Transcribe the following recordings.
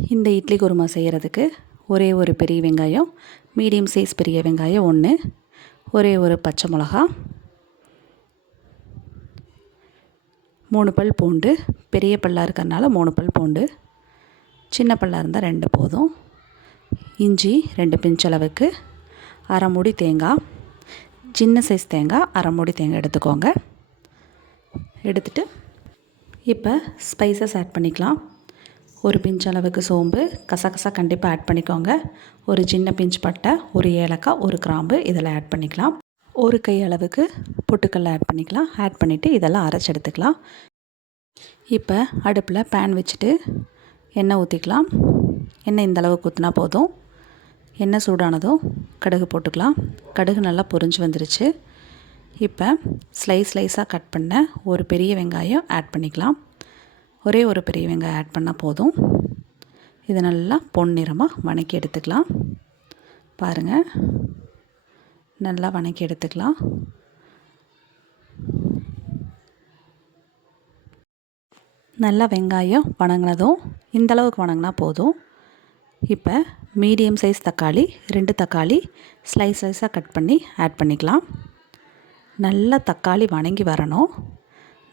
இந்த இட்லி குருமா செய்கிறதுக்கு ஒரே ஒரு பெரிய வெங்காயம், மீடியம் சைஸ் பெரிய வெங்காயம் 1, ஒரே ஒரு பச்சை மிளகா, 3 பல் பூண்டு, பெரிய பல்லாக இருக்கிறதுனால 3 பல் பூண்டு, சின்ன பல்லாக இருந்தால் 2 போதும், இஞ்சி 2 பிஞ்ச் அளவுக்கு, அரை மூடி தேங்காய், சின்ன சைஸ் தேங்காய் அரை மூடி தேங்காய் எடுத்துக்கோங்க. எடுத்துகிட்டு இப்போ ஸ்பைசஸ் ஆட் பண்ணிக்கலாம். ஒரு பிஞ்ச் அளவுக்கு சோம்பு, கசகசா கண்டிப்பாக ஆட் பண்ணிக்கோங்க. ஒரு சின்ன பிஞ்ச் பட்டை, ஒரு ஏலக்காய், ஒரு கிராம்பு இதெல்லாம் ஆட் பண்ணிக்கலாம். ஒரு கை அளவுக்கு பொட்டுக்கல்ல ஆட் பண்ணிக்கலாம். ஆட் பண்ணிவிட்டு இதெல்லாம் அரைச்சி எடுத்துக்கலாம். இப்போ அடுப்பில் பேன் வச்சுட்டு எண்ணெய் ஊற்றிக்கலாம். எண்ணெய் இந்த அளவுக்கு ஊற்றினா போதும். எண்ணெய் சூடானதும் கடுகு போட்டுக்கலாம். கடுகு நல்லா பொரிஞ்சு வந்துருச்சு. இப்போ ஸ்லைஸாக கட் பண்ண ஒரு பெரிய வெங்காயம் ஆட் பண்ணிக்கலாம். ஒரே ஒரு பெரிய வெங்காயம் ஆட் பண்ணால் போதும். இதை நல்லா பொன்னிறமாக வதக்கி எடுத்துக்கலாம். பாருங்கள், நல்லா வதக்கி எடுத்துக்கலாம். நல்லா வெங்காயம் வதங்கினதும் இந்தளவுக்கு வதங்கினா போதும். இப்போ மீடியம் சைஸ் தக்காளி 2 தக்காளி ஸ்லைஸாக கட் பண்ணி ஆட் பண்ணிக்கலாம். நல்லா தக்காளி வதங்கி வரணும்.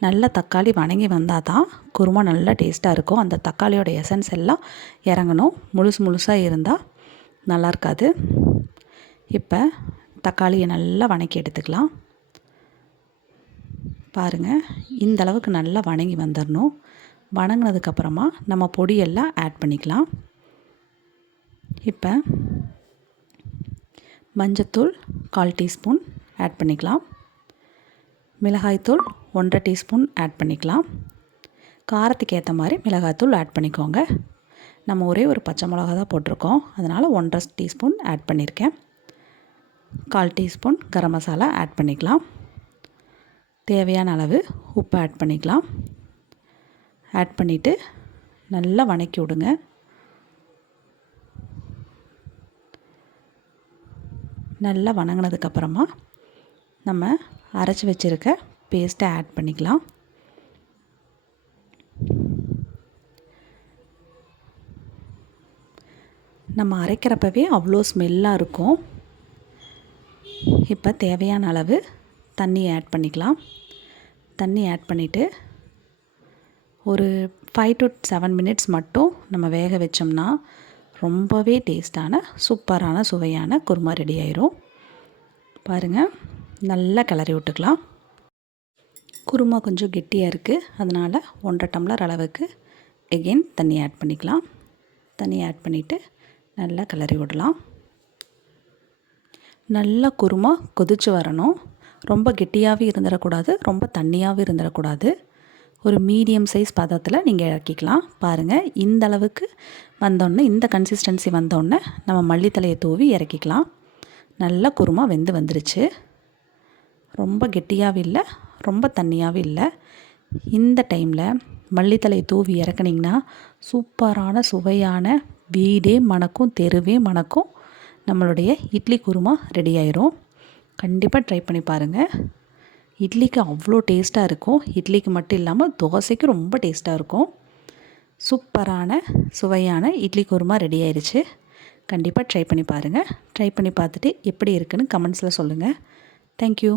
நல்ல தக்காளி வதங்கி வந்தால் தான் குருமா நல்லா டேஸ்ட்டாக இருக்கும். அந்த தக்காளியோட எசன்ஸ் எல்லாம் இறங்கணும். முழுசாக இருந்தால் நல்லா இருக்காது. இப்போ தக்காளியை நல்லா வதக்கி எடுத்துக்கலாம். பாருங்கள், இந்த அளவுக்கு நல்லா வதங்கி வந்துடணும். வதங்கினதுக்கப்புறமா நம்ம பொடியெல்லாம் ஆட் பண்ணிக்கலாம். இப்போ மஞ்சத்தூள் 1/4 டீஸ்பூன் ஆட் பண்ணிக்கலாம். மிளகாய்த்தூள் 1/2 டீஸ்பூன் ஆட் பண்ணிக்கலாம். காரத்துக்கு ஏற்ற மாதிரி மிளகாய்த்தூள் ஆட் பண்ணிக்கோங்க. நம்ம ஒரே ஒரு பச்சை மிளகா தான் போட்டிருக்கோம், அதனால் 1/2 டீஸ்பூன் ஆட் பண்ணியிருக்கேன். 1/4 டீஸ்பூன் கரம் மசாலா ஆட் பண்ணிக்கலாம். தேவையான அளவு உப்பு ஆட் பண்ணிக்கலாம். ஆட் பண்ணிவிட்டு நல்லா வதக்கி விடுங்க. நல்லா வதங்கினதுக்கப்புறமா நம்ம அரைச்சி வச்சுருக்க பேஸ்ட்டை ஆட் பண்ணிக்கலாம். நம்ம அரைக்கிறப்பவே அவ்வளோ ஸ்மெல்லாக இருக்கும். இப்போ தேவையான அளவு தண்ணி ஆட் பண்ணிக்கலாம். தண்ணி ஆட் பண்ணிவிட்டு ஒரு 5 to 7 மினிட்ஸ் மட்டும் நம்ம வேக வச்சோம்னா ரொம்பவே டேஸ்டான சூப்பரான சுவையான குருமா ரெடி ஆயிரும். பாருங்கள், நல்லா கிளறி விட்டுக்கலாம். குருமா கொஞ்சம் கெட்டியாக இருக்குது, அதனால் 1.5 டம்ளர் அளவுக்கு எகெயின் தண்ணி ஆட் பண்ணிக்கலாம். தண்ணி ஆட் பண்ணிவிட்டு நல்லா கிளறி விடலாம். நல்லா குருமா கொதித்து வரணும். ரொம்ப கெட்டியாகவும் இருந்துடக்கூடாது, ரொம்ப தண்ணியாகவும் இருந்துடக்கூடாது. ஒரு மீடியம் சைஸ் பதத்தில் நீங்கள் இறக்கிக்கலாம். பாருங்கள், இந்த அளவுக்கு வந்தோடனே, இந்த கன்சிஸ்டன்சி வந்தோடனே நம்ம மல்லித்தலையை தூவி இறக்கிக்கலாம். நல்லா குருமா வெந்து வந்துருச்சு. ரொம்ப கெட்டியாகவும் இல்லை, ரொம்ப தண்ணியாகவும் இல்லை. இந்த டைமில் மல்லித்தலை தூவி இறக்குனிங்கன்னா சூப்பரான சுவையான வீடே மணக்கும், தெருவே மணக்கும் நம்மளுடைய இட்லி குருமா ரெடி ஆயிரும். கண்டிப்பாக ட்ரை பண்ணி பாருங்கள். இட்லிக்கு அவ்வளோ டேஸ்ட்டாக இருக்கும். இட்லிக்கு மட்டும் இல்லாமல் தோசைக்கு ரொம்ப டேஸ்ட்டாக இருக்கும். சூப்பரான சுவையான இட்லி குருமா ரெடி ஆயிடுச்சு. கண்டிப்பாக ட்ரை பண்ணி பாருங்கள். ட்ரை பண்ணி பார்த்துட்டு எப்படி இருக்குன்னு கமெண்ட்ஸில் சொல்லுங்கள். தேங்க்யூ.